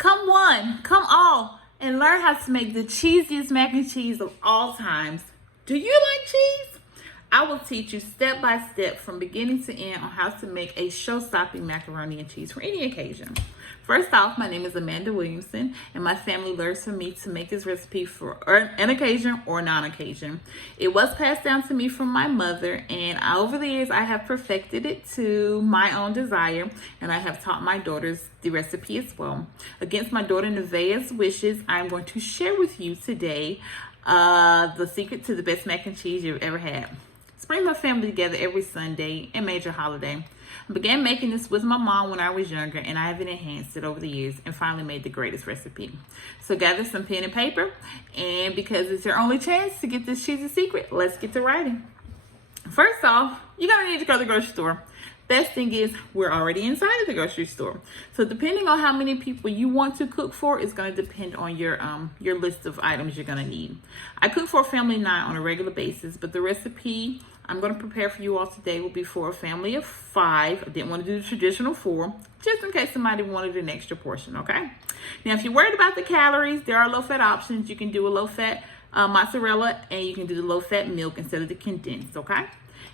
Come one, come all, and learn how to make the cheesiest mac and cheese of all times. Do you like cheese? I will teach you step by step from beginning to end on how to make a show-stopping macaroni and cheese for any occasion. First off, my name is Amanda Williamson, and my family learns from me to make this recipe for an occasion or non-occasion. It was passed down to me from my mother, and over the years, I have perfected it to my own desire, and I have taught my daughters the recipe as well. Against my daughter Nevaeh's wishes, I'm going to share with you today the secret to the best mac and cheese you've ever had. Bring my family together every Sunday and major holiday. I began making this with my mom when I was younger, and I have enhanced it over the years and finally made the greatest recipe. So gather some pen and paper, and because it's your only chance to get this cheesy secret, let's get to writing. First off, you're gonna need to go to the grocery store. Best thing is we're already inside of the grocery store. So depending on how many people you want to cook for, it's gonna depend on your list of items you're gonna need. I cook for a family of 9 on a regular basis, but the recipe I'm gonna prepare for you all today will be for a family of 5. I didn't want to do the traditional 4, just in case somebody wanted an extra portion, okay? Now, if you're worried about the calories, there are low-fat options. You can do a low-fat mozzarella, and you can do the low-fat milk instead of the condensed, okay?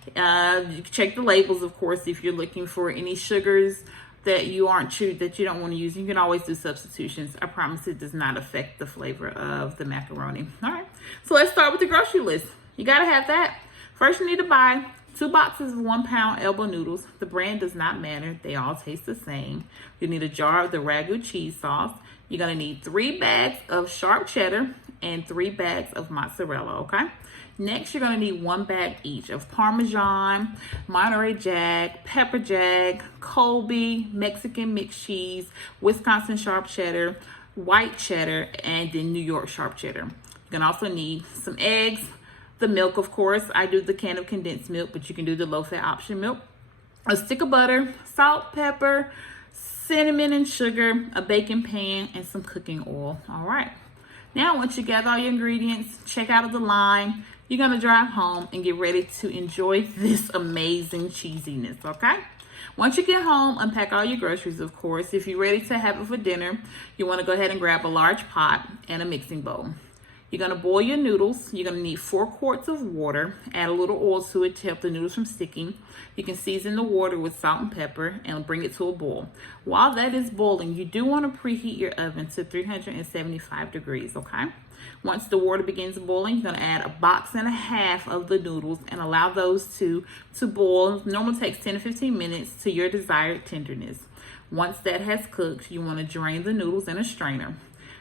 You can check the labels, of course, if you're looking for any sugars that you don't want to use. You can always do substitutions. I promise it does not affect the flavor of the macaroni. All right, so let's start with the grocery list. You gotta have that. First, you need to buy 2 boxes of 1-pound elbow noodles. The brand does not matter. They all taste the same. You need a jar of the Ragu cheese sauce. You're gonna need 3 bags of sharp cheddar and 3 bags of mozzarella, okay? Next, you're gonna need 1 bag each of Parmesan, Monterey Jack, Pepper Jack, Colby, Mexican mixed cheese, Wisconsin sharp cheddar, white cheddar, and then New York sharp cheddar. You're gonna also need some eggs, the milk, of course. I do the can of condensed milk, but you can do the low-fat option milk. A stick of butter, salt, pepper, cinnamon and sugar, a baking pan, and some cooking oil. All right. Now, once you gather all your ingredients, check out of the line, you're going to drive home and get ready to enjoy this amazing cheesiness, okay? Once you get home, unpack all your groceries, of course. If you're ready to have it for dinner, you want to go ahead and grab a large pot and a mixing bowl. You're going to boil your noodles. You're going to need 4 quarts of water. Add a little oil to it to help the noodles from sticking. You can season the water with salt and pepper and bring it to a boil. While that is boiling, you do want to preheat your oven to 375 degrees, okay? Once the water begins boiling, you're going to add 1.5 boxes of the noodles and allow those to boil. It normally takes 10 to 15 minutes to your desired tenderness. Once that has cooked, you want to drain the noodles in a strainer.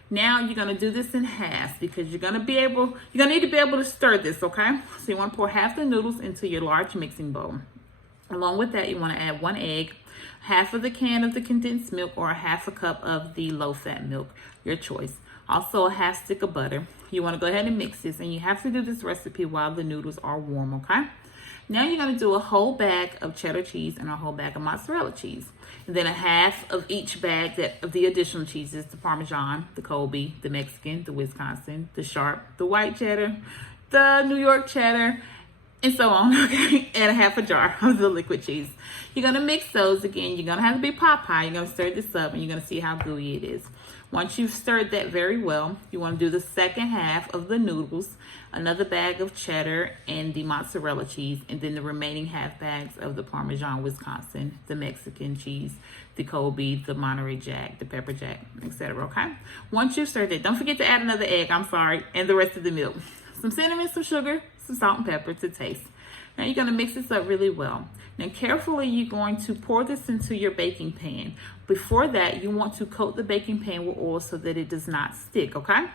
Now you're going to do this in half because you're going to need to be able to stir this, okay? So you want to pour half the noodles into your large mixing bowl. Along with that, you want to add 1 egg, half of the can of the condensed milk, or a half a cup of the low-fat milk, your choice. Also a half stick of butter. You want to go ahead and mix this, and you have to do this recipe while the noodles are warm, okay? Now you're going to do a whole bag of cheddar cheese and a whole bag of mozzarella cheese. And then a half of each bag of the additional cheeses, the Parmesan, the Colby, the Mexican, the Wisconsin, the sharp, the white cheddar, the New York cheddar, and so on, okay? And a half a jar of the liquid cheese. You're going to mix those again. You're going to have to be Popeye. You're going to stir this up, and you're going to see how gooey it is. Once you've stirred that very well, you want to do the second half of the noodles, another bag of cheddar and the mozzarella cheese, and then the remaining half bags of the Parmesan Wisconsin, the Mexican cheese, the Colby, the Monterey Jack, the Pepper Jack, etc. Okay? Once you've stirred it, don't forget to add another egg, and the rest of the milk. Some cinnamon, some sugar, some salt and pepper to taste. Now you're going to mix this up really well. Now carefully, you're going to pour this into your baking pan. Before that, you want to coat the baking pan with oil so that it does not stick, okay?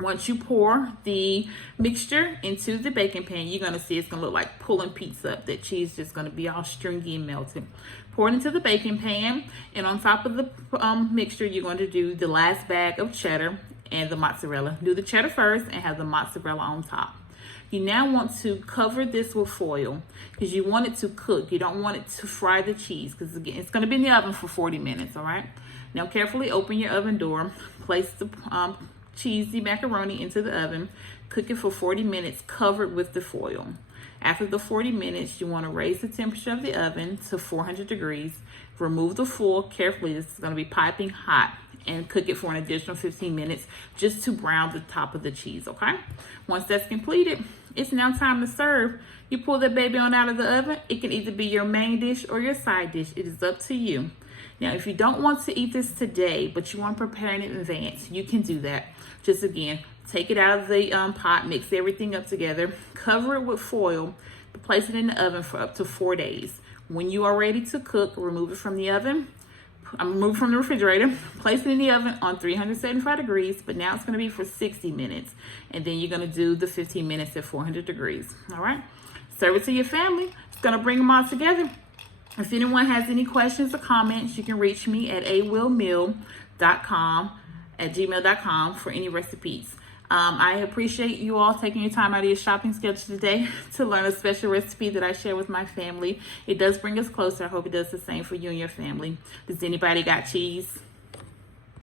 Once you pour the mixture into the baking pan, you're going to see it's going to look like pulling pizza up. That cheese is just going to be all stringy and melted. Pour it into the baking pan, and on top of the mixture, you're going to do the last bag of cheddar and the mozzarella. Do the cheddar first and have the mozzarella on top. You now want to cover this with foil because you want it to cook. You don't want it to fry the cheese because, again, it's going to be in the oven for 40 minutes, all right? Now, carefully open your oven door. Place the cheesy macaroni into the oven. Cook it for 40 minutes covered with the foil. After the 40 minutes, you want to raise the temperature of the oven to 400 degrees. Remove the foil carefully. This is going to be piping hot. and cook it for an additional 15 minutes just to brown the top of the cheese, okay? Once that's completed, it's now time to serve. You pull that baby on out of the oven. It can either be your main dish or your side dish. It is up to you. Now, if you don't want to eat this today, but you want to prepare it in advance, you can do that. Just again, take it out of the pot, mix everything up together, cover it with foil, place it in the oven for up to 4 days. When you are ready to cook, remove it from the oven. Remove it from the refrigerator, place it in the oven on 375 degrees, but now it's going to be for 60 minutes. And then you're going to do the 15 minutes at 400 degrees. All right? Serve it to your family. It's going to bring them all together. If anyone has any questions or comments, you can reach me at awillmeal.com@gmail.com for any recipes. I appreciate you all taking your time out of your shopping schedule today to learn a special recipe that I share with my family. It does bring us closer. I hope it does the same for you and your family. Does anybody got cheese?